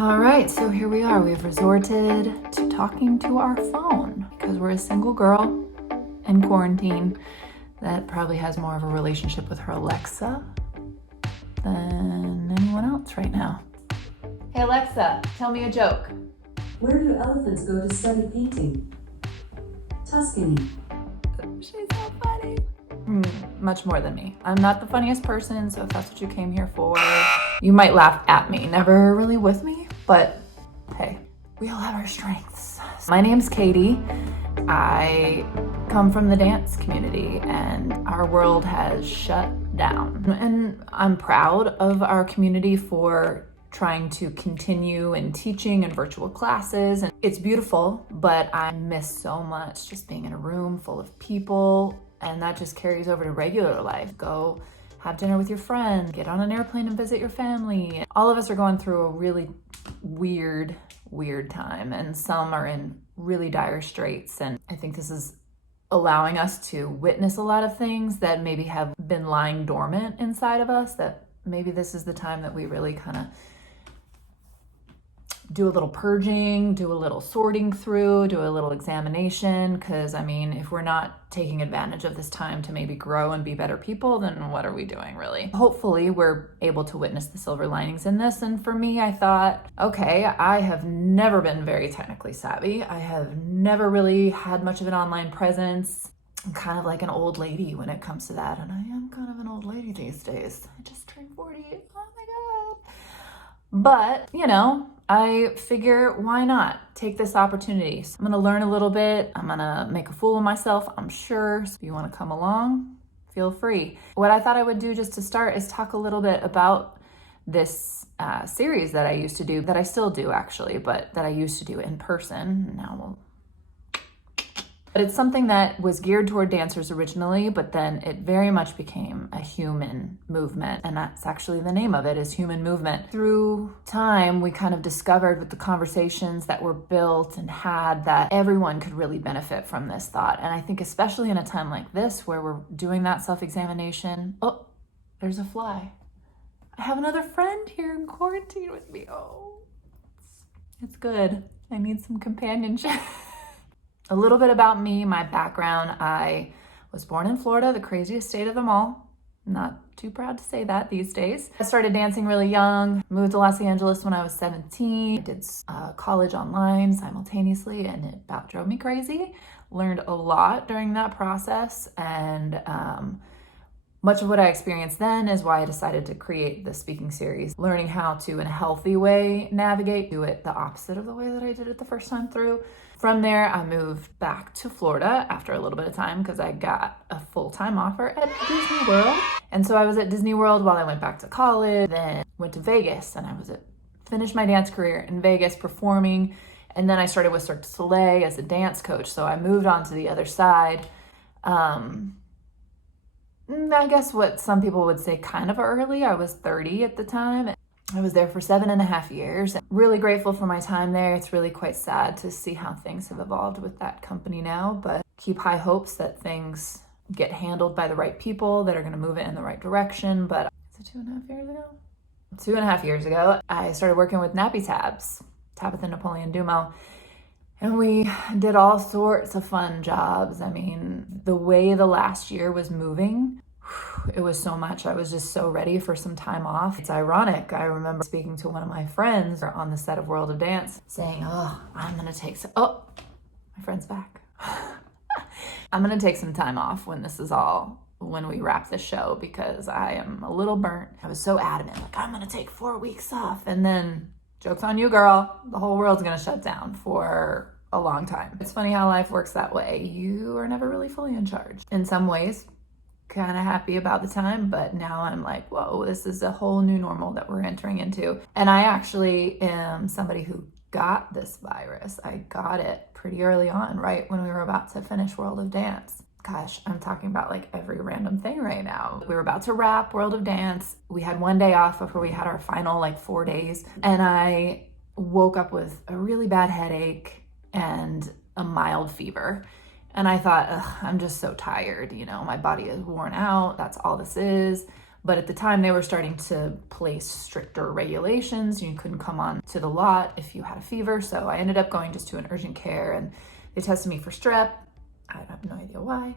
All right, so here we are. We've resorted to talking to our phone because we're a single girl in quarantine that probably has more of a relationship with her Alexa than anyone else right now. Hey Alexa, tell me a joke. Where do elephants go to study painting? Tuscany. She's so funny. Much more than me. I'm not the funniest person, so if that's what you came here for, you might laugh at me. Never really with me, but hey, we all have our strengths. My name's Katie. I come from the dance community and our world has shut down. And I'm proud of our community for trying to continue in teaching and virtual classes. And it's beautiful, but I miss so much just being in a room full of people. And that just carries over to regular life. Go have dinner with your friends, get on an airplane and visit your family. All of us are going through a really weird time, and some are in really dire straits. And I think this is allowing us to witness a lot of things that maybe have been lying dormant inside of us, that maybe this is the time that we really kind of do a little purging, do a little sorting through, do a little examination. Because I mean, if we're not taking advantage of this time to maybe grow and be better people, then what are we doing really? Hopefully we're able to witness the silver linings in this. And for me, I thought, okay, I have never been very technically savvy. I have never really had much of an online presence. I'm kind of like an old lady when it comes to that. And I am kind of an old lady these days. I just turned 40. Oh my God. But, you know, I figure why not take this opportunity. So I'm going to learn a little bit. I'm going to make a fool of myself, I'm sure. So if you want to come along, feel free. What I thought I would do just to start is talk a little bit about this series that I used to do, that I still do actually, but that I used to do in person. But it's something that was geared toward dancers originally, but then it very much became a human movement. And that's actually the name of it, is Human Movement. Through time, we kind of discovered with the conversations that were built and had that everyone could really benefit from this thought. And I think especially in a time like this where we're doing that self-examination. Oh, there's a fly. I have another friend here in quarantine with me. Oh, it's good. I need some companionship. A little bit about me, my background. I was born in Florida, the craziest state of them all. Not too proud to say that these days. I started dancing really young, moved to Los Angeles when I was 17. I did college online simultaneously, and it about drove me crazy. Learned a lot during that process, and much of what I experienced then is why I decided to create the speaking series, learning how to, in a healthy way, navigate, do it the opposite of the way that I did it the first time through. From there, I moved back to Florida after a little bit of time because I got a full-time offer at Disney World. And so I was at Disney World while I went back to college, then went to Vegas, and finished my dance career in Vegas performing. And then I started with Cirque du Soleil as a dance coach. So I moved on to the other side. I guess what some people would say kind of early. I was 30 at the time. I was there for 7.5 years. Really grateful for my time there. It's really quite sad to see how things have evolved with that company now, but keep high hopes that things get handled by the right people that are going to move it in the right direction. But is it 2.5 years ago? 2.5 years ago, I started working with Nappy Tabs, Tabitha Napoleon Dumo. And we did all sorts of fun jobs. I mean, the way the last year was moving, it was so much. I was just so ready for some time off. It's ironic. I remember speaking to one of my friends on the set of World of Dance saying, my friend's back. I'm going to take some time off when we wrap this show, because I am a little burnt. I was so adamant, like, I'm going to take 4 weeks off. And then joke's on you, girl. The whole world's going to shut down for a long time. It's funny how life works that way. You are never really fully in charge. In some ways, kind of happy about the time, but now I'm like, whoa, this is a whole new normal that we're entering into. And I actually am somebody who got this virus. I got it pretty early on, right when we were about to finish World of Dance. Gosh, I'm talking about like every random thing right now. We were about to wrap World of Dance. We had one day off before we had our final 4 days. And I woke up with a really bad headache and a mild fever. And I thought, I'm just so tired. You know, my body is worn out. That's all this is. But at the time they were starting to place stricter regulations. You couldn't come on to the lot if you had a fever. So I ended up going just to an urgent care and they tested me for strep. I have no idea why.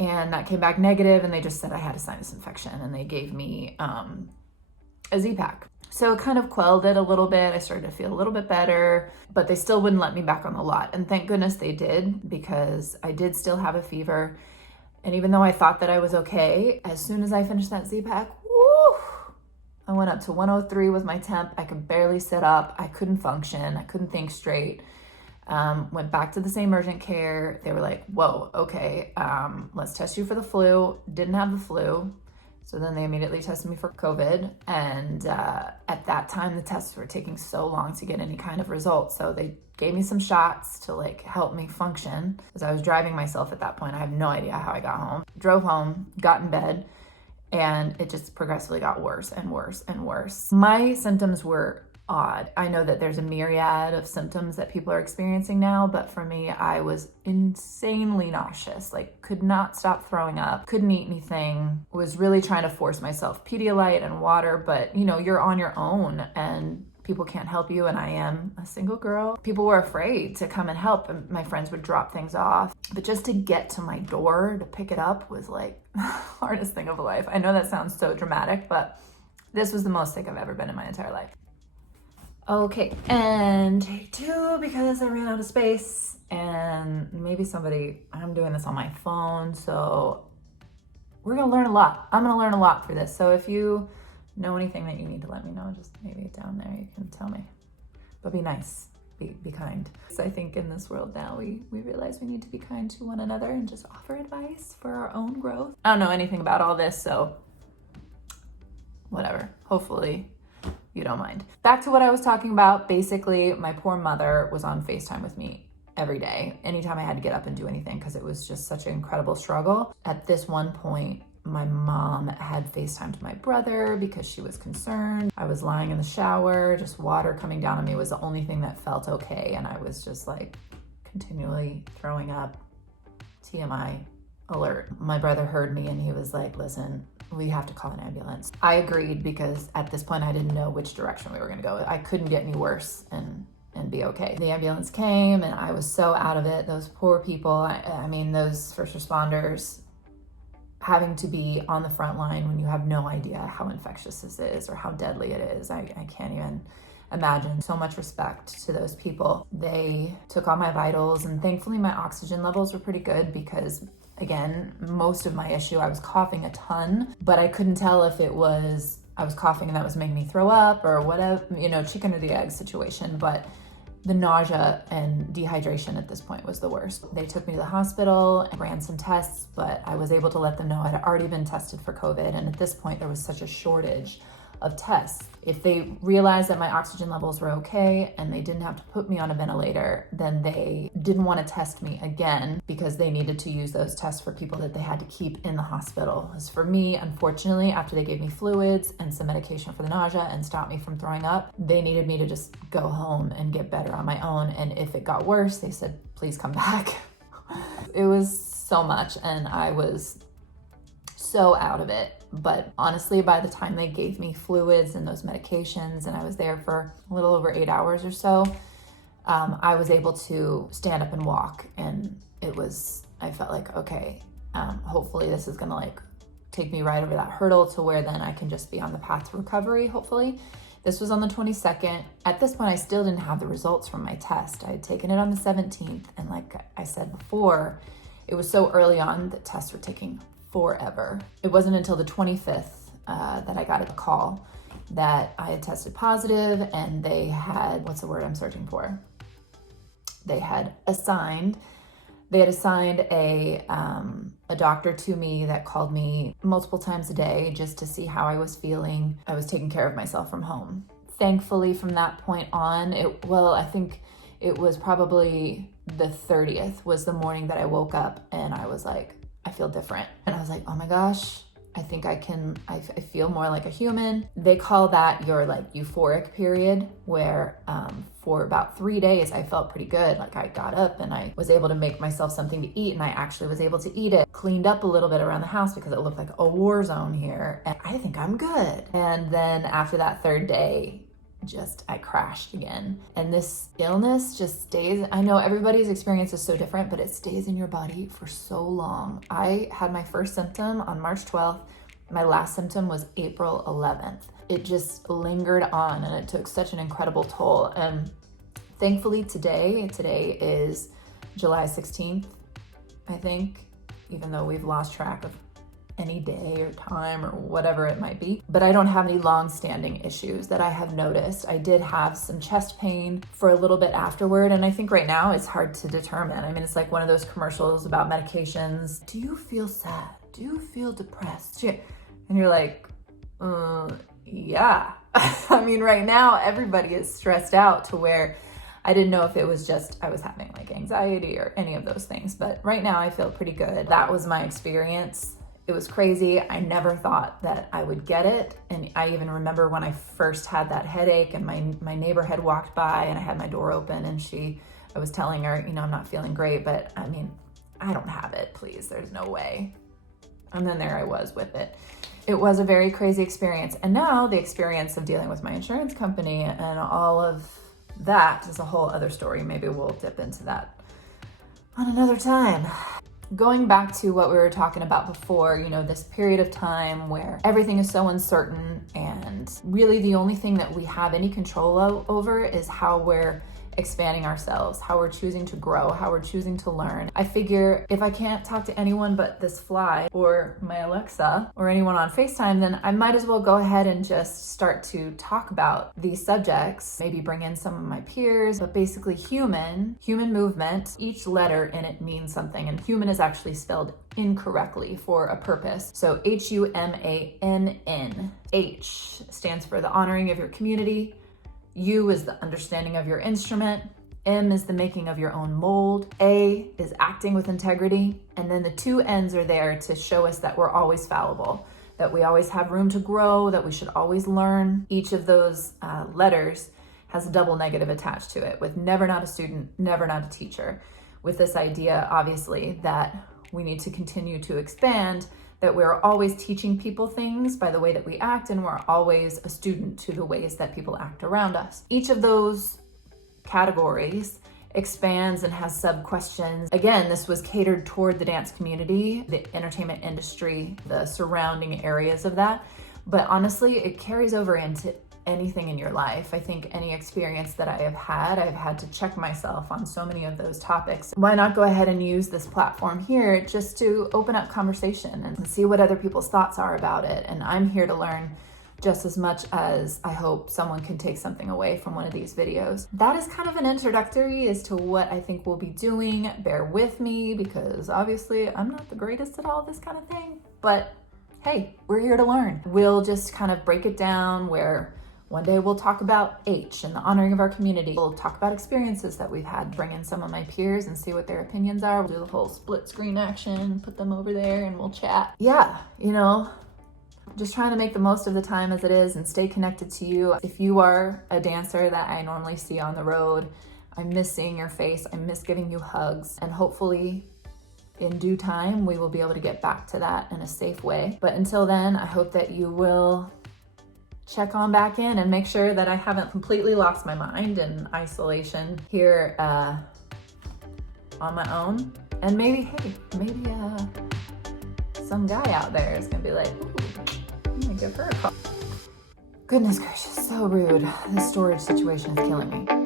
And that came back negative and they just said I had a sinus infection and they gave me a Z-Pack. So it kind of quelled it a little bit. I started to feel a little bit better, but they still wouldn't let me back on the lot. And thank goodness they did, because I did still have a fever. And even though I thought that I was okay, as soon as I finished that Z-Pack, woo, I went up to 103 with my temp. I could barely sit up. I couldn't function. I couldn't think straight. Went back to the same urgent care. They were like, whoa, okay, let's test you for the flu. Didn't have the flu. So then they immediately tested me for COVID. And at that time, the tests were taking so long to get any kind of result. So they gave me some shots to like help me function, because I was driving myself at that point. I have no idea how I got home. Drove home, got in bed, and it just progressively got worse and worse and worse. My symptoms were odd. I know that there's a myriad of symptoms that people are experiencing now, but for me, I was insanely nauseous, like could not stop throwing up, couldn't eat anything, was really trying to force myself Pedialyte and water, but you know, you're on your own and people can't help you, and I am a single girl. People were afraid to come and help, and my friends would drop things off, but just to get to my door to pick it up was like the hardest thing of life. I know that sounds so dramatic, but this was the most sick I've ever been in my entire life. Okay, and take two, because I ran out of space, and maybe I'm doing this on my phone, so we're gonna learn a lot. I'm gonna learn a lot through this. So if you know anything that you need to let me know, just maybe down there, you can tell me. But be nice, be kind. So I think in this world now, we realize we need to be kind to one another and just offer advice for our own growth. I don't know anything about all this, so whatever, hopefully you don't mind. Back to what I was talking about. Basically, my poor mother was on FaceTime with me every day, anytime I had to get up and do anything, because it was just such an incredible struggle. At this one point, my mom had FaceTimed my brother because she was concerned. I was lying in the shower, just water coming down on me was the only thing that felt okay. And I was just like continually throwing up. TMI alert. My brother heard me and he was like, listen, we have to call an ambulance. I agreed, because at this point I didn't know which direction we were gonna go. I couldn't get any worse and be okay. The ambulance came and I was so out of it. Those poor people, I mean, those first responders having to be on the front line when you have no idea how infectious this is or how deadly it is. I can't even imagine. So much respect to those people. They took all my vitals, and thankfully my oxygen levels were pretty good, because again, most of my issue, I was coughing a ton, but I couldn't tell if it was, I was coughing and that was making me throw up or whatever, you know, chicken or the egg situation. But the nausea and dehydration at this point was the worst. They took me to the hospital and ran some tests, but I was able to let them know I'd already been tested for COVID. And at this point, there was such a shortage of tests. If they realized that my oxygen levels were okay and they didn't have to put me on a ventilator, then they didn't want to test me again, because they needed to use those tests for people that they had to keep in the hospital. As for me, unfortunately, after they gave me fluids and some medication for the nausea and stopped me from throwing up, they needed me to just go home and get better on my own. And if it got worse, they said, please come back. It was so much, and I was so out of it. But honestly, by the time they gave me fluids and those medications, and I was there for a little over 8 hours or so, I was able to stand up and walk. And I felt like, okay, hopefully this is gonna like take me right over that hurdle to where then I can just be on the path to recovery, hopefully. This was on the 22nd. At this point, I still didn't have the results from my test. I had taken it on the 17th. And like I said before, it was so early on that tests were taking forever. It wasn't until the 25th that I got a call that I had tested positive, and they had, what's the word I'm searching for? They had assigned a doctor to me that called me multiple times a day just to see how I was feeling. I was taking care of myself from home. Thankfully, from that point on, I think it was probably the 30th was the morning that I woke up and I was like, I feel different. And I was like, oh my gosh, I think I feel more like a human. They call that your like euphoric period, where for about 3 days I felt pretty good. Like I got up and I was able to make myself something to eat, and I actually was able to eat it. Cleaned up a little bit around the house because it looked like a war zone here, and I think I'm good. And then after that 3rd day, I crashed again. And this illness just stays. I know everybody's experience is so different, but it stays in your body for so long. I had my first symptom on March 12th. My last symptom was April 11th. It just lingered on, and it took such an incredible toll. And thankfully today is July 16th, I think, even though we've lost track of any day or time or whatever it might be. But I don't have any long-standing issues that I have noticed. I did have some chest pain for a little bit afterward, and I think right now it's hard to determine. I mean, it's like one of those commercials about medications. Do you feel sad? Do you feel depressed? And you're like, yeah. I mean, right now everybody is stressed out to where I didn't know if it was just I was having like anxiety or any of those things, but right now I feel pretty good. That was my experience. It was crazy. I never thought that I would get it. And I even remember when I first had that headache, and my neighbor had walked by, and I had my door open, and I was telling her, I'm not feeling great, but I mean, I don't have it, please. There's no way. And then there I was with it. It was a very crazy experience. And now the experience of dealing with my insurance company and all of that is a whole other story. Maybe we'll dip into that on another time. Going back to what we were talking about before, this period of time where everything is so uncertain, and really the only thing that we have any control over is how we're expanding ourselves, how we're choosing to grow, how we're choosing to learn. I figure if I can't talk to anyone but this fly or my Alexa or anyone on FaceTime, then I might as well go ahead and just start to talk about these subjects, maybe bring in some of my peers, but basically human movement, each letter in it means something, and human is actually spelled incorrectly for a purpose. So HUMANN. H stands for the honoring of your community. U is the understanding of your instrument. M is the making of your own mold. A is acting with integrity. And then the 2 N's are there to show us that we're always fallible, that we always have room to grow, that we should always learn. Each of those letters has a double negative attached to it, with never not a student, never not a teacher, with this idea, obviously, that we need to continue to expand, that we're always teaching people things by the way that we act, and we're always a student to the ways that people act around us. Each of those categories expands and has sub-questions. Again, this was catered toward the dance community, the entertainment industry, the surrounding areas of that. But honestly, it carries over into anything in your life. I think any experience that I have had, I've had to check myself on so many of those topics. Why not go ahead and use this platform here just to open up conversation and see what other people's thoughts are about it? And I'm here to learn just as much as I hope someone can take something away from one of these videos. That is kind of an introductory as to what I think we'll be doing. Bear with me, because obviously I'm not the greatest at all this kind of thing, but hey, we're here to learn. We'll just kind of break it down where one day we'll talk about H and the honoring of our community. We'll talk about experiences that we've had, bring in some of my peers and see what their opinions are. We'll do the whole split screen action, put them over there, and we'll chat. Yeah, just trying to make the most of the time as it is and stay connected to you. If you are a dancer that I normally see on the road, I miss seeing your face. I miss giving you hugs, and hopefully in due time, we will be able to get back to that in a safe way. But until then, I hope that you will check on back in and make sure that I haven't completely lost my mind in isolation here on my own. And maybe some guy out there is gonna be like, ooh, I'm gonna give her a call. Goodness gracious, so rude. This storage situation is killing me.